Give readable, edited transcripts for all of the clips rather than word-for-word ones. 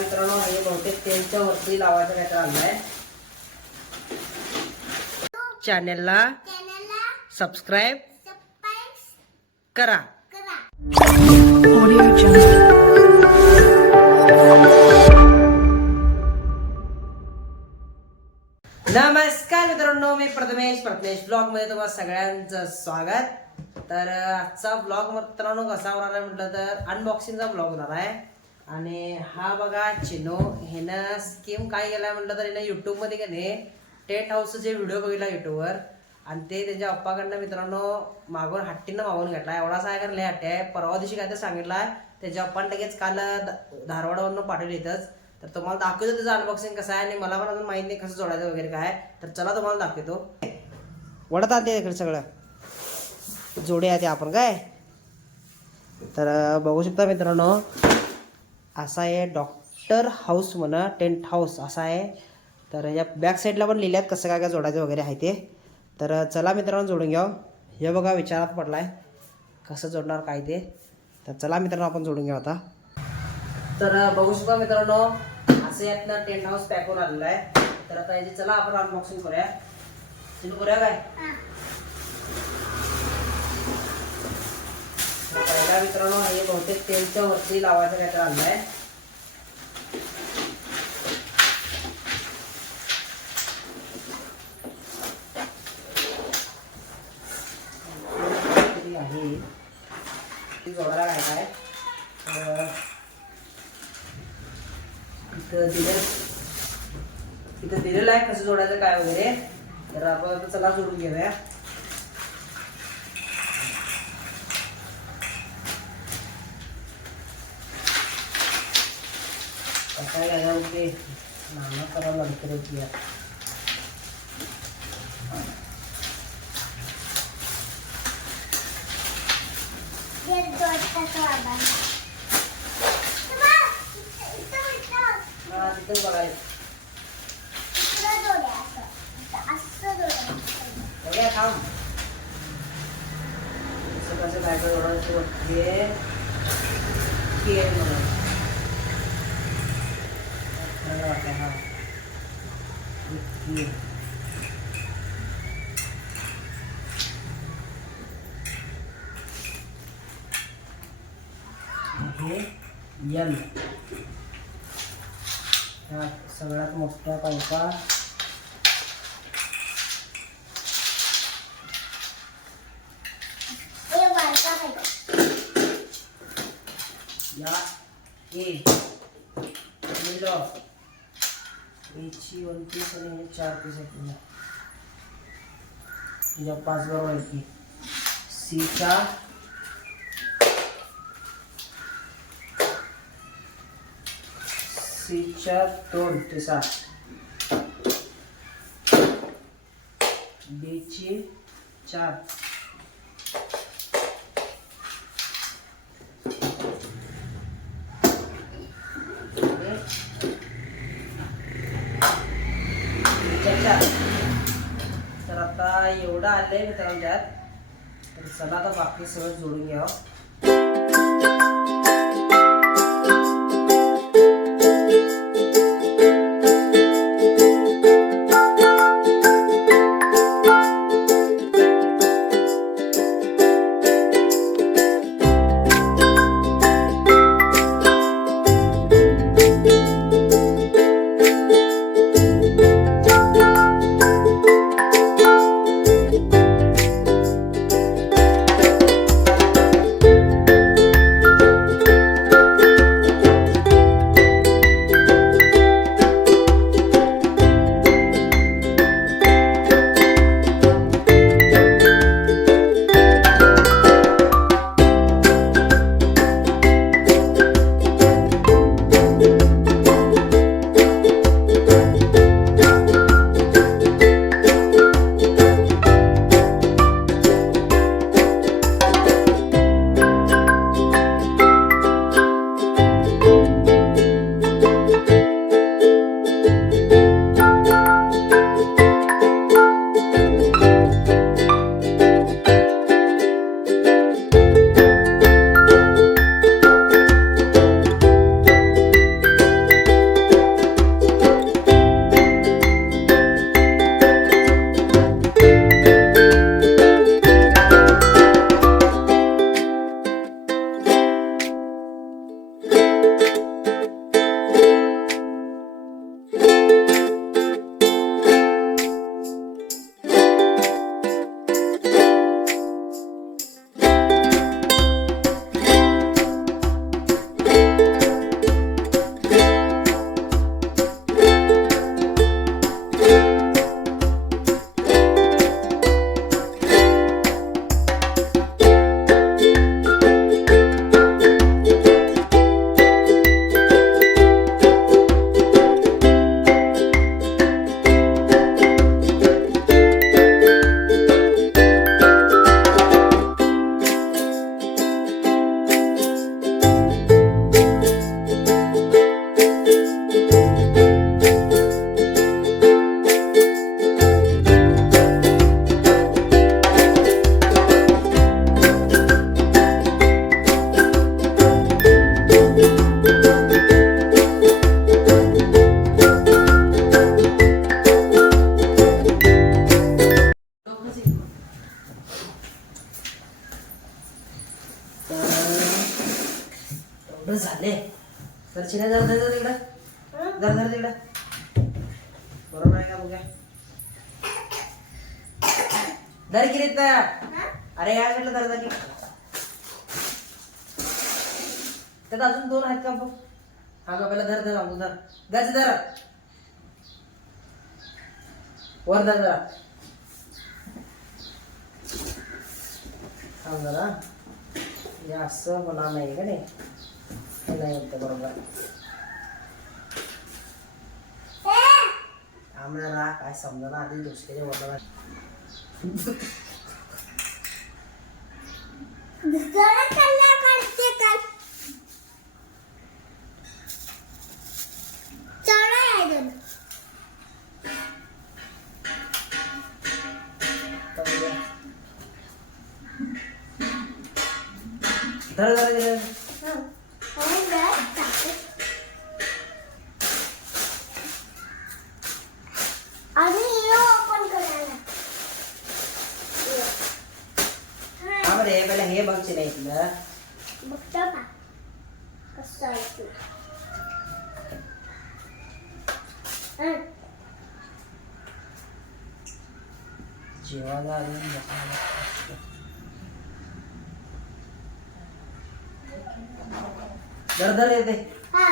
मित्रांनो हे बहुतेक त्यांच्या वरती लावायचं काय तर आणलंय. चॅनलला सबस्क्राईब करा. नमस्कार मित्रांनो, मी प्रथमेश ब्लॉग मध्ये तुम्हाला सगळ्यांचं स्वागत. तर आजचा ब्लॉग मित्रांनो कसा होणार आहे म्हटलं तर अनबॉक्सिंगचा ब्लॉग होणार आहे. आणि हा बघा चिनो, ह्यानं स्कीम काय केलाय म्हटलं तर हिनं युट्यूबमध्ये की नाही टेंट हाऊसचे जे व्हिडिओ बघितला युट्यूबवर, आणि ते त्यांच्या पप्पाकडनं मित्रांनो मागून हट्टीनं मागून घेतला. एवढाच आहे कारण लय हट्टी आहे. परवा दिवशी काय तर सांगितलं त्याच्या पप्पाने लगेच काल धारवाडावरून पाठवली इथंच. तर तुम्हाला दाखवतो त्याचं अनबॉक्सिंग कसं आहे, आणि मला पण अजून माहिती नाही कसं जोडायचं वगैरे काय. तर चला तुम्हाला दाखवतो. वडत आणते इकडे सगळं जोडे आहे ते आपण काय. तर बघू शकता मित्रांनो, असा आहे डॉक्टर हाऊस म्हणा, टेंट हाऊस असा आहे. तर या बॅक साईडला पण लिहिल्यात कसं काय काय जोडायचं वगैरे आहे ते. तर चला मित्रांनो जोडून घ्या. हे बघा विचारात पडला आहे कसं जोडणार काय ते. तर चला मित्रांनो आपण जोडून घेऊ आता. तर बघू शकता मित्रांनो, असं यातनं टेंट हाऊस पॅक करून आलेलं आहे. तर आता याची चला आपण अनबॉक्सिंग करूया. सुरू करूया काय. पहिला मित्रांनो हे बहुतेक टेंटच्या वरती लावायचं काय तर आणलं आहे. जोडायला काय काय इथं दिलेलं आहे कसं जोडायचं काय वगैरे. तर आपण आता चला जोडून घेऊया. काय घ्यायला ते नाना करावं लागतं की तिथं बघायला थांब. कसं काय जोडायचं वाटते हा. यल हा सगळ्यात मोठा पायपा. या एची 1 पीस आणि 4 पीस आहेत. या 5 बरोबर आहे की सीच्या सीच्या 2 ते 7, बीची 4, तर आता एवढं आलंय मित्रांनो त्यात. तर चला आता बाकी सगळं जोडून घ्यावं. झाले तर चिन्ह जर धर तिकडं धर धर तिकडं बरोबर आहे का बघूया धर की रे अरे या साईडला धर धर त्यात अजून 2 आहेत का बघ हा का पहिला धर धर अजून धर गज धर वर धर जरा थांब जरा हे असं होणार नाही का नाही हे नाही होतं बरोबर आम्हाला काय समजा आधी दुसऱ्याच्या वरला धर धर धर रे पहिला हे बघचे नाही तुला बघतो का कसं आहे तू जेवायला धर धर येते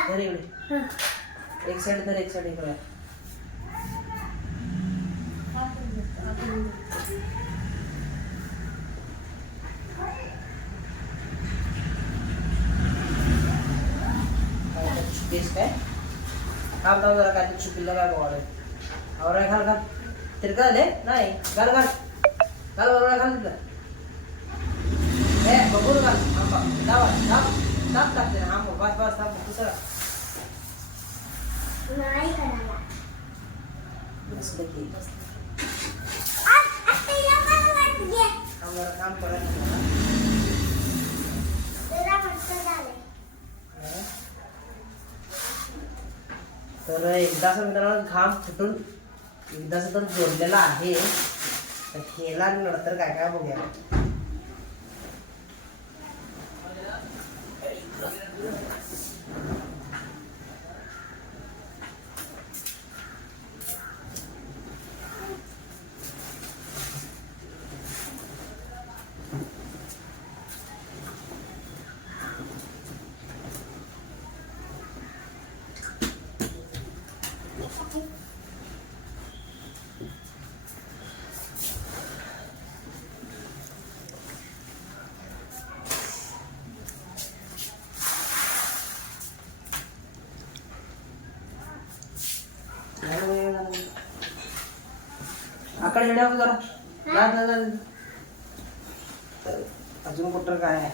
धर इकडे एक साइड धर एक साइड इकडे चुकीस काय काम थांब जरा काय चुकीला काय बघायला और घाल घाल तिरका झाले नाही घाल घाल घाल बरोबर घाल तिथं हे बघून घाल आंबा दावा दाब दाब टाकते ना आंबा बस बस थांब दुसरा नाही करायला असं की आता या मला वाटते आम्हाला काम करत जरा मस्त झाले तर एकदा असं मित्रांनो घाम फुटून एकदा तर जोडलेला आहे तर हेला नंतर काय काय बघूया आकडे येणार जरा अजून कुठं काय आहे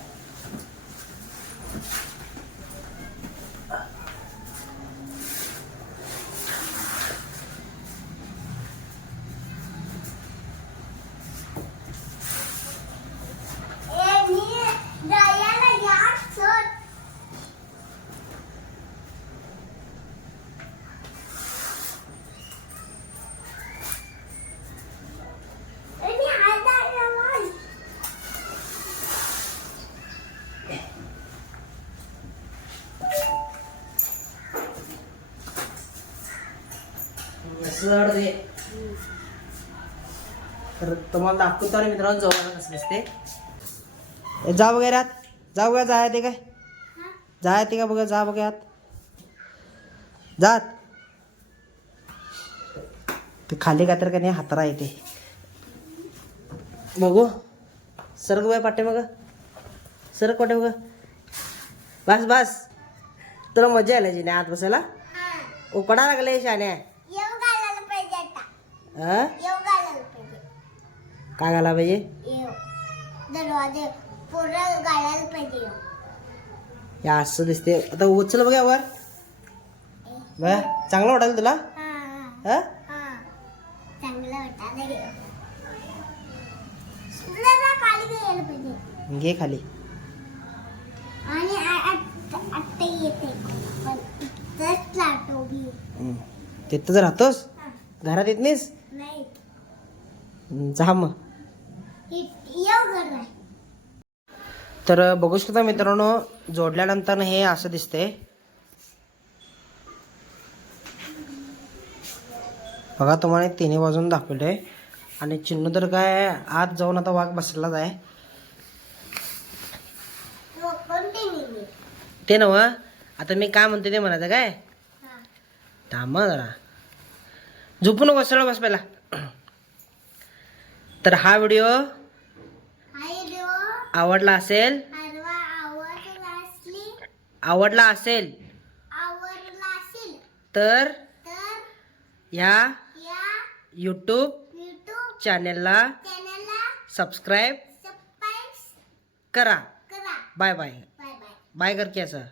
तर तुम्हाला दाखवतो आणि मित्रांनो जवळ कसं दिसते जा वगैरे आत जा बघा जाय ते काय जाय ते का बघा जा बघा आत जात ते खाली का तर का नाही हातरा येते बघू सरक बाय पाटे मग सरक पाटे बघा बस बस तुला मजा आल्याची नाही आत बसायला उकडा लागले शाण्या काय घाला पाहिजे दरवाजे पूर्ण गाळायला पाहिजे या असं दिसते आता उचल बघा वर बघा चांगलं वाटायला तुला हा चांगलं वाटायला खाली घ्यायला पाहिजे घे खाली आणि आत्ता येते पण इथंच लाटो बी तिथंच राहतोस घरात येत नाहीस नाही जा मग येऊ घर तर बघू शकता मित्रांनो, जोडल्यानंतर हे असं दिसते बघा. तुम्हाला तिन्ही बाजून दाखवले आणि चिन्ह तर काय आत जाऊन आता वाघ बसलाच आहे. ते नव आता मी काय म्हणते ते म्हणायचं काय, थांब जरा, झोपू नको, सरळ बस पहिला. तर हा व्हिडिओ आवडला असेल तर या यूट्यूब चॅनेलला सबस्क्राईब करा. Bye bye. बाय कर की असं.